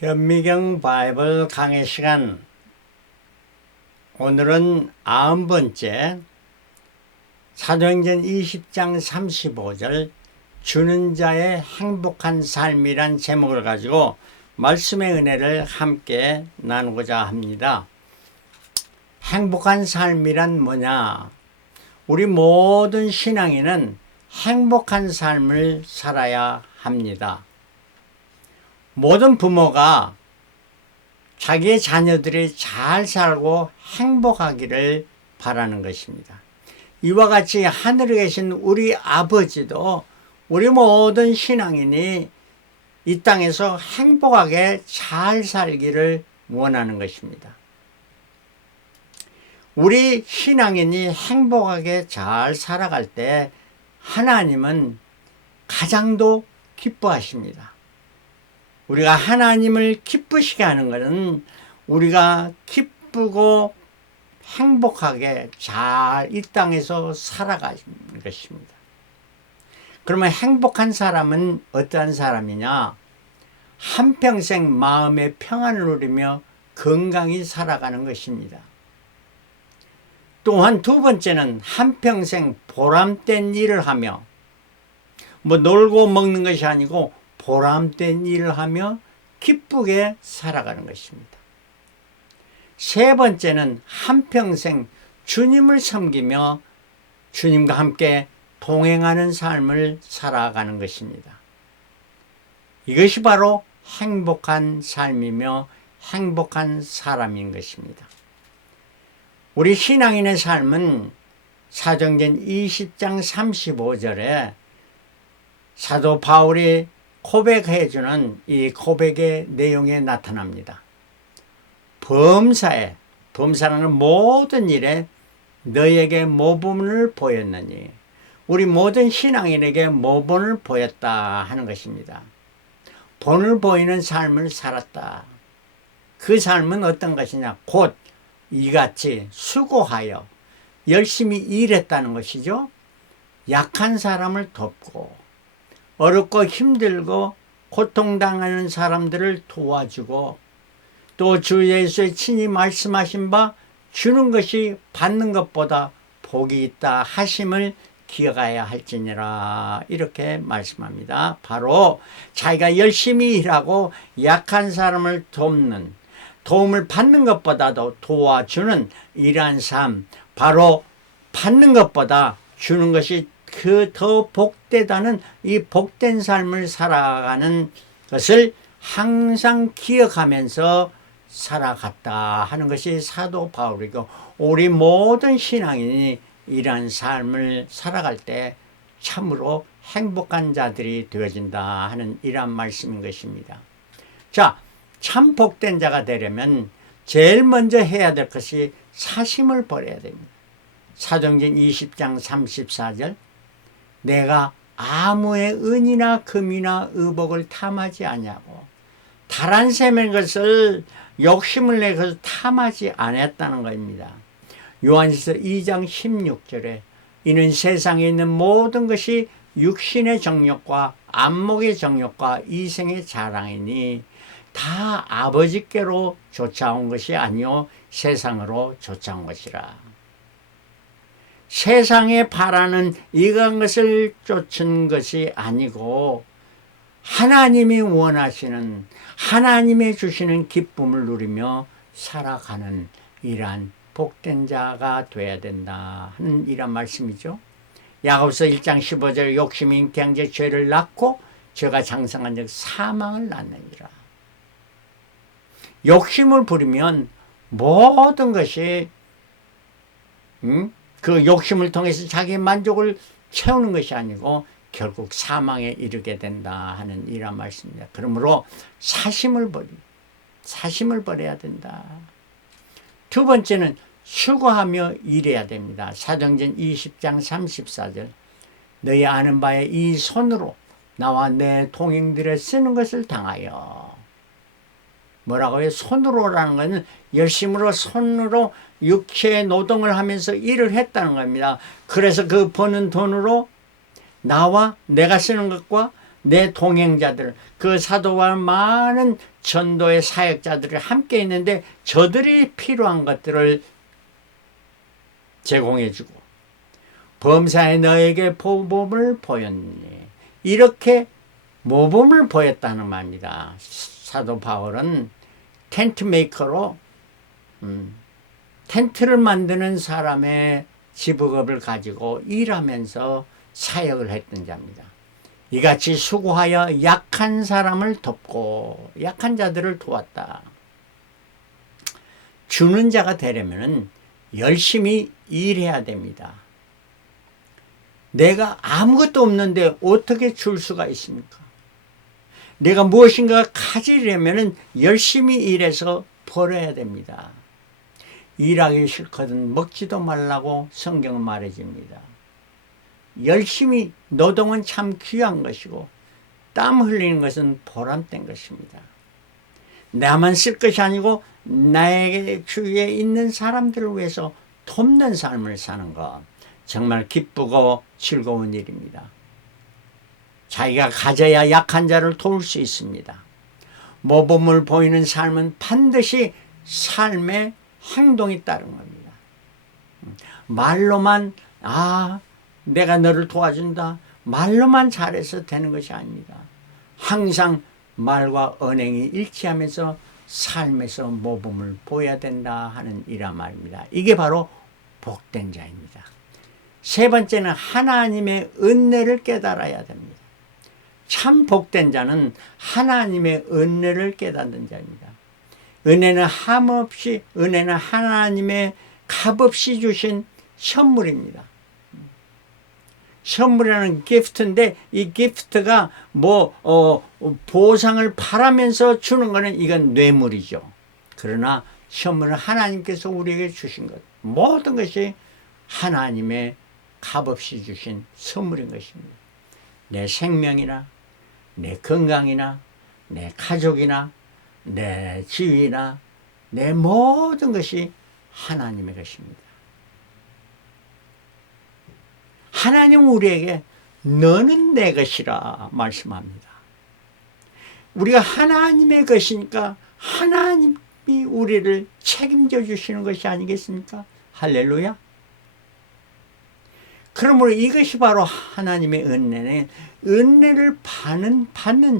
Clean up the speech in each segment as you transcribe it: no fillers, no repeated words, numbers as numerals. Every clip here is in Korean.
현미경 바이블 강의 시간. 오늘은 90번째 사도행전 20장 35절 주는 자의 행복한 삶이란 제목을 가지고 말씀의 은혜를 함께 나누고자 합니다. 행복한 삶이란 뭐냐? 우리 모든 신앙인은 행복한 삶을 살아야 합니다. 모든 부모가 자기의 자녀들이 잘 살고 행복하기를 바라는 것입니다. 이와 같이 하늘에 계신 우리 아버지도 우리 모든 신앙인이 이 땅에서 행복하게 잘 살기를 원하는 것입니다. 우리 신앙인이 행복하게 잘 살아갈 때 하나님은 가장도 기뻐하십니다. 우리가 하나님을 기쁘시게 하는 것은 우리가 기쁘고 행복하게 잘 이 땅에서 살아가는 것입니다. 그러면 행복한 사람은 어떠한 사람이냐? 한평생 마음의 평안을 누리며 건강히 살아가는 것입니다. 또한 두 번째는 한평생 보람된 일을 하며, 놀고 먹는 것이 아니고 보람된 일을 하며 기쁘게 살아가는 것입니다. 세 번째는 한평생 주님을 섬기며 주님과 함께 동행하는 삶을 살아가는 것입니다. 이것이 바로 행복한 삶이며 행복한 사람인 것입니다. 우리 신앙인의 삶은 사도행전 20장 35절에 사도 바울이 고백해주는 이 고백의 내용에 나타납니다. 범사라는 모든 일에 너에게 모범을 보였느니, 우리 모든 신앙인에게 모범을 보였다 하는 것입니다. 본을 보이는 삶을 살았다. 그 삶은 어떤 것이냐? 곧 이같이 수고하여 열심히 일했다는 것이죠. 약한 사람을 돕고 어렵고 힘들고 고통당하는 사람들을 도와주고, 또 주 예수의 친히 말씀하신 바 주는 것이 받는 것보다 복이 있다 하심을 기억해야 할지니라, 이렇게 말씀합니다. 바로 자기가 열심히 일하고 약한 사람을 돕는, 도움을 받는 것보다도 도와주는 이러한 삶, 바로 받는 것보다 주는 것이 더 복되다는 이 복된 삶을 살아가는 것을 항상 기억하면서 살아갔다 하는 것이 사도 바울이고, 우리 모든 신앙인이 이러한 삶을 살아갈 때 참으로 행복한 자들이 되어진다 하는 이러한 말씀인 것입니다. 자, 참 복된 자가 되려면 제일 먼저 해야 될 것이 사심을 버려야 됩니다. 사도행전 20장 34절 내가 아무의 은이나 금이나 의복을 탐하지 아니하고 다른 셈의 것을 욕심을 내서 탐하지 않았다는 것입니다. 요한일서 2장 16절에 이는 세상에 있는 모든 것이 육신의 정욕과 안목의 정욕과 이생의 자랑이니 다 아버지께로 쫓아온 것이 아니요 세상으로 쫓아온 것이라. 세상에 바라는 이런 것을 쫓은 것이 아니고 하나님이 원하시는, 하나님이 주시는 기쁨을 누리며 살아가는 이러한 복된 자가 되어야 된다 하는 이런 말씀이죠. 야고보서 1장 15절 욕심이 잉태한 자 죄를 낳고 죄가 장성한 즉 사망을 낳느니라. 욕심을 부리면 모든 것이 그 욕심을 통해서 자기의 만족을 채우는 것이 아니고 결국 사망에 이르게 된다 하는 이런 말씀입니다. 그러므로 사심을 버려야 된다. 두 번째는 수고하며 일해야 됩니다. 사도행전 20장 34절 너희 아는 바에 이 손으로 나와 내 동행들의 쓰는 것을 당하여. 뭐라고요? 손으로라는 것은 열심으로 손으로 육체의 노동을 하면서 일을 했다는 겁니다. 그래서 그 버는 돈으로 나와 내가 쓰는 것과 내 동행자들, 그 사도와 많은 전도의 사역자들이 함께 있는데 저들이 필요한 것들을 제공해주고 범사에 너에게 모범을 보였니. 이렇게 모범을 보였다는 말입니다. 사도 바울은 텐트 메이커로 텐트를 만드는 사람의 직업을 가지고 일하면서 사역을 했던 자입니다. 이같이 수고하여 약한 사람을 돕고 약한 자들을 도왔다. 주는 자가 되려면 열심히 일해야 됩니다. 내가 아무것도 없는데 어떻게 줄 수가 있습니까? 내가 무엇인가 가지려면 열심히 일해서 벌어야 됩니다. 일하기 싫거든 먹지도 말라고 성경은 말해줍니다. 열심히 노동은 참 귀한 것이고 땀 흘리는 것은 보람된 것입니다. 나만 쓸 것이 아니고 나에게 주위에 있는 사람들을 위해서 돕는 삶을 사는 것, 정말 기쁘고 즐거운 일입니다. 자기가 가져야 약한 자를 도울 수 있습니다. 모범을 보이는 삶은 반드시 삶의 행동이 따른 겁니다. 말로만 내가 너를 도와준다, 말로만 잘해서 되는 것이 아닙니다. 항상 말과 언행이 일치하면서 삶에서 모범을 보여야 된다 하는 이란 말입니다. 이게 바로 복된 자입니다. 세 번째는 하나님의 은혜를 깨달아야 됩니다. 참 복된 자는 하나님의 은혜를 깨닫는 자입니다. 은혜는 은혜는 하나님의 값없이 주신 선물입니다. 선물이라는 기프트인데 이 기프트가 보상을 바라면서 주는 것은 이건 뇌물이죠. 그러나 선물은 하나님께서 우리에게 주신 것, 모든 것이 하나님의 값없이 주신 선물인 것입니다. 내 생명이나 내 건강이나 내 가족이나 내 지위나 내 모든 것이 하나님의 것입니다. 하나님은 우리에게 너는 내 것이라 말씀합니다. 우리가 하나님의 것이니까 하나님이 우리를 책임져 주시는 것이 아니겠습니까? 할렐루야. 그러므로 이것이 바로 하나님의 은혜는 은혜를 받는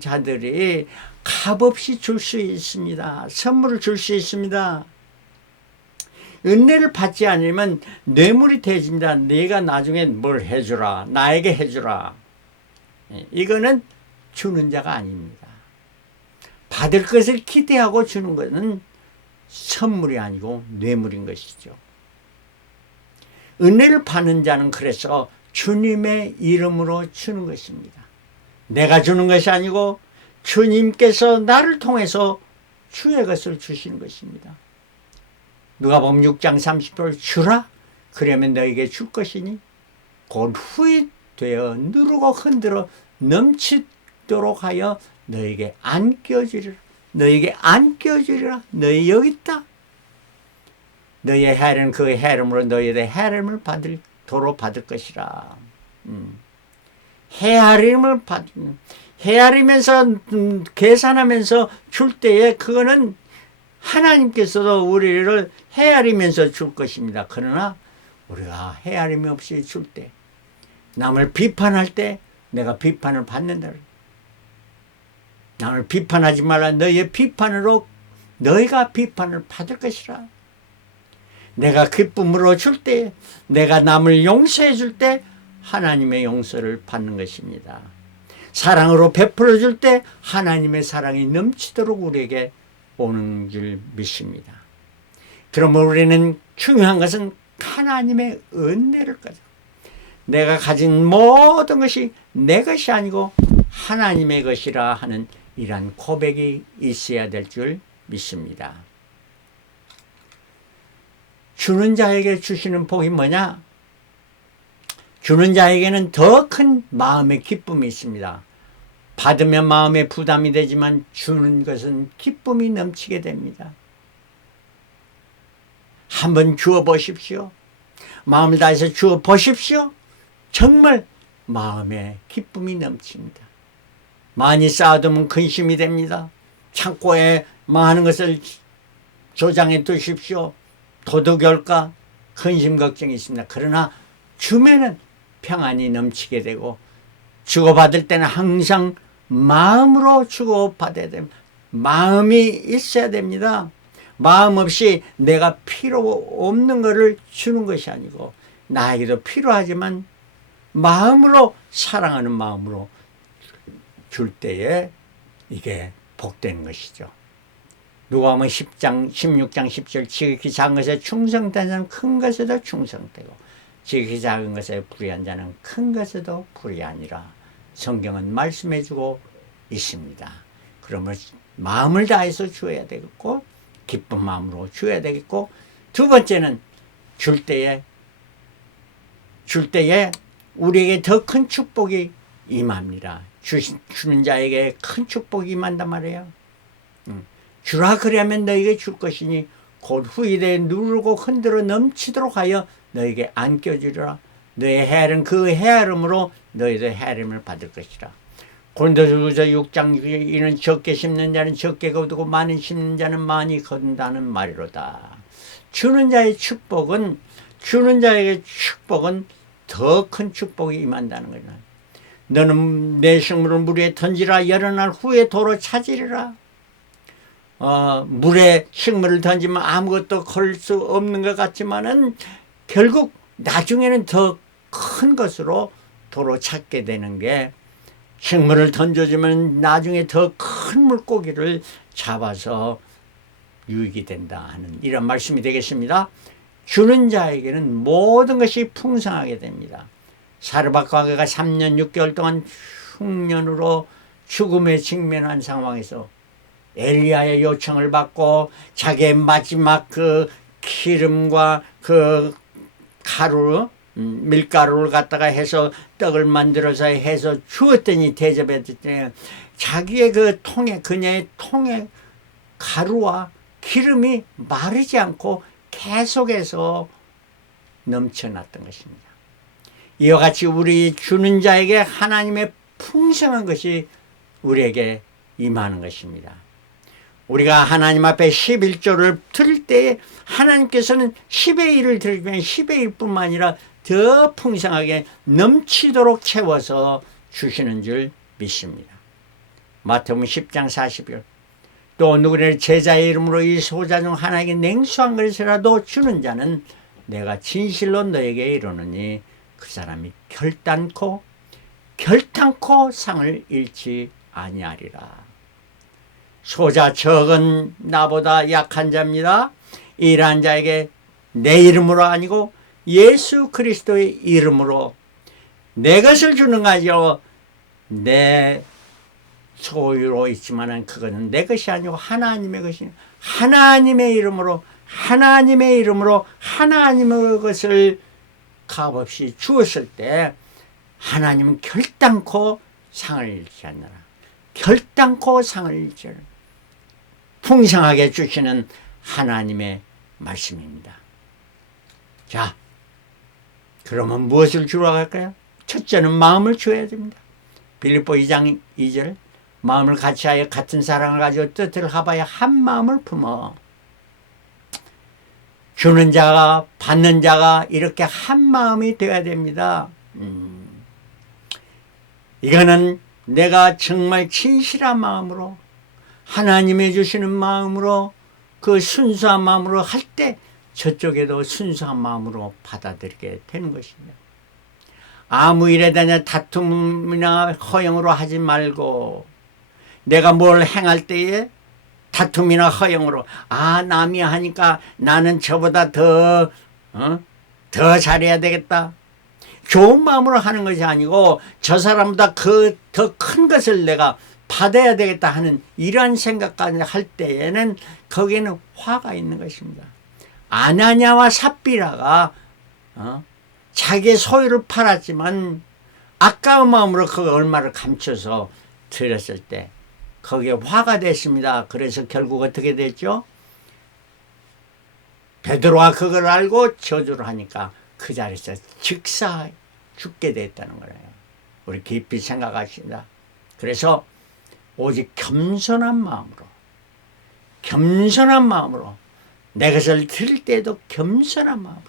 자들이 값없이 줄 수 있습니다. 선물을 줄 수 있습니다. 은혜를 받지 않으면 뇌물이 되어진다. 네가 나중에 뭘 해주라. 나에게 해주라. 이거는 주는 자가 아닙니다. 받을 것을 기대하고 주는 것은 선물이 아니고 뇌물인 것이죠. 은혜를 받는 자는 그래서 주님의 이름으로 주는 것입니다. 내가 주는 것이 아니고 주님께서 나를 통해서 주의 것을 주시는 것입니다. 누가복음 6장 30절 주라 그러면 너에게 줄 것이니 곧 후에 되어 누르고 흔들어 넘치도록 하여 너에게 안겨주리라. 너에게 안겨주리라. 너희 여기 있다. 너희의 헤아림 그 헤아림으로 너희의 헤아림을 도로 받을 것이라. 헤아리면서 계산하면서 줄 때에 그거는 하나님께서도 우리를 헤아리면서 줄 것입니다. 그러나 우리가 헤아림이 없이 줄 때, 남을 비판할 때 내가 비판을 받는다. 남을 비판하지 말라. 너희의 비판으로 너희가 비판을 받을 것이라. 내가 기쁨으로 줄 때, 내가 남을 용서해 줄 때 하나님의 용서를 받는 것입니다. 사랑으로 베풀어 줄 때 하나님의 사랑이 넘치도록 우리에게 오는 줄 믿습니다. 그러므로 우리는 중요한 것은 하나님의 은혜를 가져. 내가 가진 모든 것이 내 것이 아니고 하나님의 것이라 하는 이러한 고백이 있어야 될 줄 믿습니다. 주는 자에게 주시는 복이 뭐냐? 주는 자에게는 더 큰 마음의 기쁨이 있습니다. 받으면 마음에 부담이 되지만 주는 것은 기쁨이 넘치게 됩니다. 한번 주어 보십시오. 마음을 다해서 주어 보십시오. 정말 마음에 기쁨이 넘칩니다. 많이 쌓아두면 근심이 됩니다. 창고에 많은 것을 조장해 두십시오. 도둑일까 근심 걱정이 있습니다. 그러나 주면은 평안이 넘치게 되고, 주고받을 때는 항상 마음으로 주고받아야 됩니다. 마음이 있어야 됩니다. 마음 없이 내가 필요 없는 것을 주는 것이 아니고, 나에게도 필요하지만 마음으로, 사랑하는 마음으로 줄 때에 이게 복되는 것이죠. 누가복음 10장 16장 10절, 지극히 작은 것에 충성된 자는 큰 것에도 충성되고 지극히 작은 것에 불의한 자는 큰 것에도 불의하니라. 성경은 말씀해 주고 있습니다. 그러면 마음을 다해서 주어야 되겠고, 기쁜 마음으로 주어야 되겠고, 두 번째는 줄 때에 우리에게 더 큰 축복이 임합니다. 주는 자에게 큰 축복이 임한단 말이에요. 주라 그러면 너에게 줄 것이니 곧 후일에 누르고 흔들어 넘치도록 하여 너에게 안겨주리라. 너의 헤아림 그 헤아림으로 너희도 헤아림을 받을 것이라. 고린도후서 6장 이는 적게 심는 자는 적게 거두고 많이 심는 자는 많이 거둔다는 말이로다. 주는 자에게 축복은 더 큰 축복이 임한다는 거다. 너는 내 식물을 물에 던지라. 여러 날 후에 도로 찾으리라. 물에 식물을 던지면 아무것도 걸 수 없는 것 같지만은 결국 나중에는 더 큰 것으로 도로 찾게 되는 게, 식물을 던져주면 나중에 더 큰 물고기를 잡아서 유익이 된다 하는 이런 말씀이 되겠습니다. 주는 자에게는 모든 것이 풍성하게 됩니다. 사르밧과가 3년 6개월 동안 흉년으로 죽음에 직면한 상황에서 엘리야의 요청을 받고 자기의 마지막 그 기름과 그 가루, 밀가루를 갖다가 해서 떡을 만들어서 해서 주었더니, 대접했더니 자기의 그 통에, 그녀의 통에 가루와 기름이 마르지 않고 계속해서 넘쳐났던 것입니다. 이와 같이 우리 주는 자에게 하나님의 풍성한 것이 우리에게 임하는 것입니다. 우리가 하나님 앞에 11조를 드릴 때에 하나님께서는 10의 1을 드리면 10의 1뿐만 아니라 더 풍성하게 넘치도록 채워서 주시는 줄 믿습니다. 마태복음 10장 40절, 또 누구를 제자의 이름으로 이 소자 중 하나에게 냉수한 것이라도 주는 자는 내가 진실로 너에게 이르노니 그 사람이 결단코 상을 잃지 아니하리라. 소자 적은 나보다 약한 자입니다. 이러한 자에게 내 이름으로 아니고 예수 그리스도의 이름으로 내 것을 주는 거죠. 내 소유로 있지만은 그거는 내 것이 아니고 하나님의 것이, 하나님의 이름으로 하나님의 것을 값없이 주었을 때 하나님은 결단코 상을 잃지 않느라. 결단코 상을 잃지 않느라. 풍성하게 주시는 하나님의 말씀입니다. 자, 그러면 무엇을 주러 갈까요? 첫째는 마음을 주어야 됩니다. 빌립보 2장 2절, 마음을 같이하여 같은 사랑을 가지고 뜻을 합하여 한 마음을 품어. 주는 자가 받는 자가 이렇게 한 마음이 되어야 됩니다. 이거는 내가 정말 진실한 마음으로, 하나님이 주시는 마음으로, 그 순수한 마음으로 할 때 저쪽에도 순수한 마음으로 받아들이게 되는 것입니다. 아무 일에 대한 다툼이나 허영으로 하지 말고, 내가 뭘 행할 때에 다툼이나 허영으로, 남이 하니까 나는 저보다 더 잘해야 되겠다, 좋은 마음으로 하는 것이 아니고 저 사람보다 그 더 큰 것을 내가 받아야 되겠다 하는 이러한 생각까지 할 때에는 거기에는 화가 있는 것입니다. 아나냐와 삽비라가 자기의 소유를 팔았지만 아까운 마음으로 그 얼마를 감춰서 드렸을 때 거기에 화가 됐습니다. 그래서 결국 어떻게 됐죠? 베드로가 그걸 알고 저주를 하니까 그 자리에서 즉사 죽게 됐다는 거예요. 우리 깊이 생각하십니다. 그래서 오직 겸손한 마음으로 내 것을 드릴 때에도 겸손한 마음으로,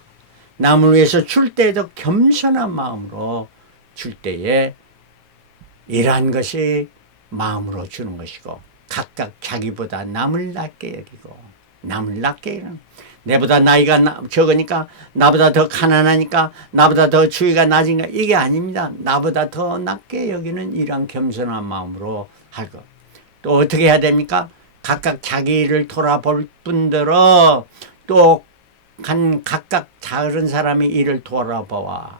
남을 위해서 줄 때에도 겸손한 마음으로 줄 때에 이러한 것이 마음으로 주는 것이고, 각각 자기보다 남을 낮게 여기고, 남을 낮게 여기는, 내보다 나이가 적으니까, 나보다 더 가난하니까, 나보다 더 주위가 낮으니까, 이게 아닙니다. 나보다 더 낮게 여기는 이러한 겸손한 마음으로 할 것. 또 어떻게 해야 됩니까? 각각 자기 일을 돌아볼 뿐더러 또 각각 다른 사람의 일을 돌아보아.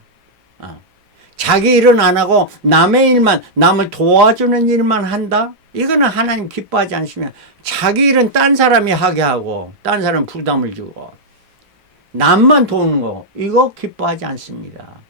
자기 일은 안 하고 남의 일만, 남을 도와주는 일만 한다? 이거는 하나님 기뻐하지 않으시면, 자기 일은 딴 사람이 하게 하고 딴 사람 부담을 주고 남만 도우는 거, 이거 기뻐하지 않습니다.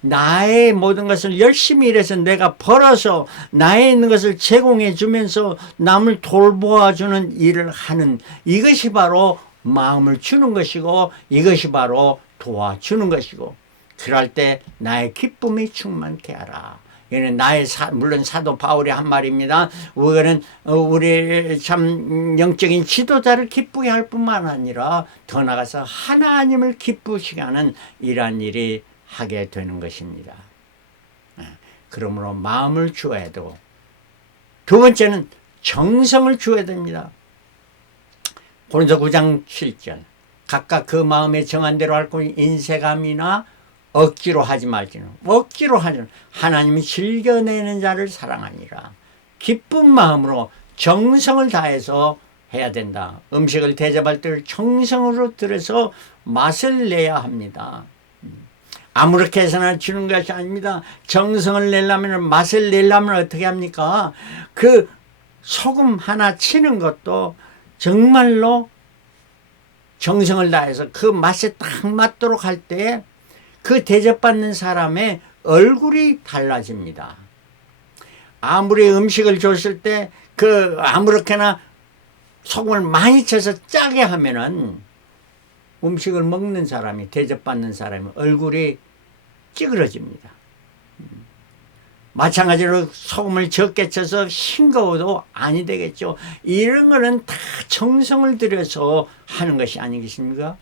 나의 모든 것을 열심히 일해서 내가 벌어서 나에 있는 것을 제공해 주면서 남을 돌보아주는 일을 하는, 이것이 바로 마음을 주는 것이고, 이것이 바로 도와주는 것이고, 그럴 때 나의 기쁨이 충만케 하라. 이는 물론 사도 바울이 한 말입니다. 이거는 우리 참 영적인 지도자를 기쁘게 할 뿐만 아니라 더 나아가서 하나님을 기쁘시게 하는 이러한 일이 하게 되는 것입니다. 그러므로 마음을 주어야 되고, 두 번째는 정성을 주어야 됩니다. 고린도 9장 7절, 각각 그 마음에 정한 대로 할 것이 인색함이나 억지로 하지 말지는, 억지로 하지는, 하나님이 즐겨내는 자를 사랑하니라. 기쁜 마음으로 정성을 다해서 해야 된다. 음식을 대접할 때 정성으로 들여서 맛을 내야 합니다. 아무렇게 해서나 주는 것이 아닙니다. 정성을 내려면, 맛을 내려면 어떻게 합니까? 그 소금 하나 치는 것도 정말로 정성을 다해서 그 맛에 딱 맞도록 할 때 그 대접받는 사람의 얼굴이 달라집니다. 아무리 음식을 줬을 때 아무렇게나 소금을 많이 쳐서 짜게 하면은 음식을 먹는 사람이, 대접받는 사람의 얼굴이 찌그러집니다. 마찬가지로 소금을 적게 쳐서 싱거워도 아니 되겠죠. 이런 거는 다 정성을 들여서 하는 것이 아니겠습니까?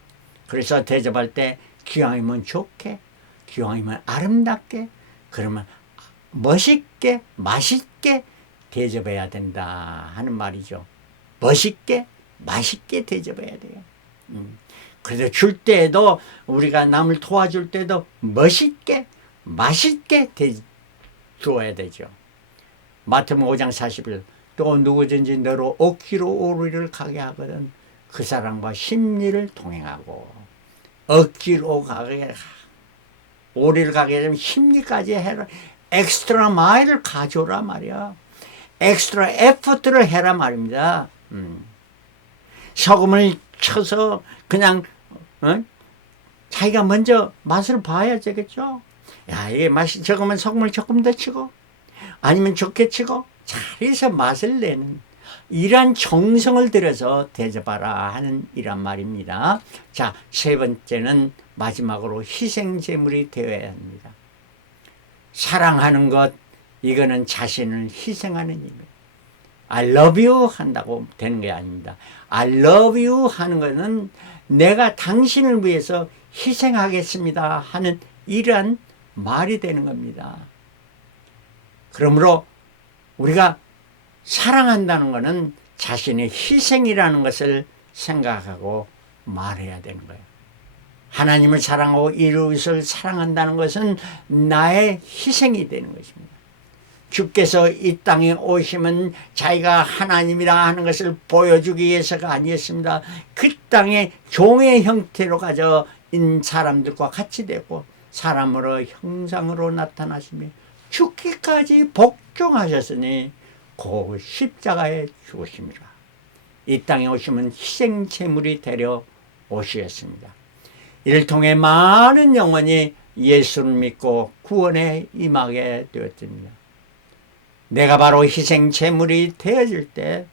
그래서 대접할 때 기왕이면 좋게, 기왕이면 아름답게, 그러면 멋있게, 맛있게 대접해야 된다 하는 말이죠. 멋있게, 맛있게 대접해야 돼요. 그래서 줄 때에도, 우리가 남을 도와줄 때도 멋있게, 맛있게 주어야 되죠. 마태복음 5장 40일, 또 누구든지 너로 억지로 오리를 가게 하거든 그 사람과 심리를 동행하고, 억지로 가게, 오리를 가게 되면 심리까지 해라. 엑스트라 마일을 가져오라 말이야. 엑스트라 에포트를 해라 말입니다. 소금을 쳐서 그냥 자기가 먼저 맛을 봐야 되겠죠. 야, 이게 맛이 적으면 소금을 조금 더 치고, 아니면 좋게 치고, 잘해서 맛을 내는 이러한 정성을 들여서 대접하라 하는 이란 말입니다. 자, 세 번째는 마지막으로 희생제물이 되어야 합니다. 사랑하는 것, 이거는 자신을 희생하는 일입니다. I love you 한다고 되는 게 아닙니다. I love you 하는 것은 내가 당신을 위해서 희생하겠습니다 하는 이러한 말이 되는 겁니다. 그러므로 우리가 사랑한다는 것은 자신의 희생이라는 것을 생각하고 말해야 되는 거예요. 하나님을 사랑하고 이웃을 사랑한다는 것은 나의 희생이 되는 것입니다. 주께서 이 땅에 오시면 자기가 하나님이라 하는 것을 보여주기 위해서가 아니었습니다. 그 땅에 종의 형태로 가져 있는 사람들과 같이 되고 사람으로 형상으로 나타나시며 죽기까지 복종하셨으니 그 십자가에 죽으십니다. 이 땅에 오시면 희생제물이 되려 오시었습니다. 이를 통해 많은 영혼이 예수를 믿고 구원에 임하게 되었습니다. 내가 바로 희생제물이 되어질 때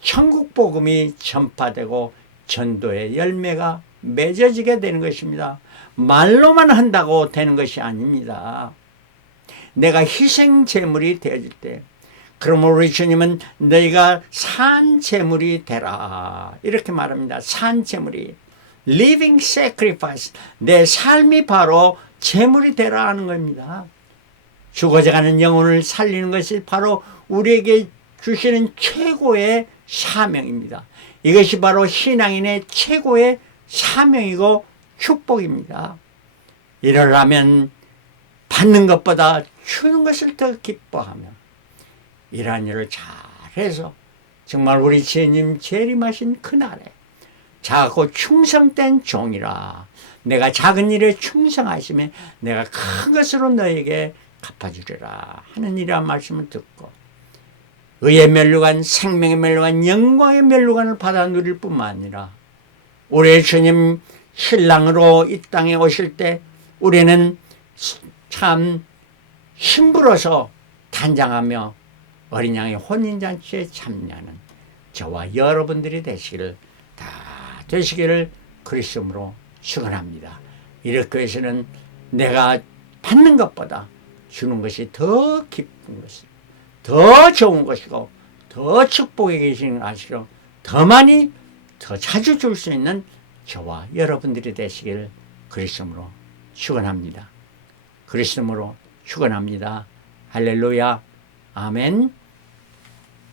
천국 복음이 전파되고 전도의 열매가 맺어지게 되는 것입니다. 말로만 한다고 되는 것이 아닙니다. 내가 희생 제물이 되어질 때, 그러므로 우리 주님은 너희가 산 제물이 되라 이렇게 말합니다. 산 제물이 living sacrifice, 내 삶이 바로 제물이 되라 하는 겁니다. 죽어져가는 영혼을 살리는 것이 바로 우리에게 주시는 최고의 사명입니다. 이것이 바로 신앙인의 최고의 사명이고 축복입니다. 이러려면 받는 것보다 주는 것을 더 기뻐하며 이러한 일을 잘해서 정말 우리 주님 재림하신 그날에 작고 충성된 종이라, 내가 작은 일에 충성하시면 내가 큰 것으로 너에게 갚아주리라 하는 이러한 말씀을 듣고 의의 멸류관, 생명의 멸류관, 영광의 멸류관을 받아 누릴 뿐만 아니라 우리 주님 신랑으로 이 땅에 오실 때 우리는 참 힘들어서 단장하며 어린 양의 혼인잔치에 참여하는 저와 여러분들이 되시기를 다 되시기를 그리스도로 축원합니다. 이렇게 해서는 내가 받는 것보다 주는 것이 더 기쁜 것이고 더 좋은 것이고 더 축복에 계시는 것이고 더 많이 더 자주 줄 수 있는 저와 여러분들이 되시기를 그리스도로 축원합니다. 그리스도로 축원합니다. 할렐루야. 아멘.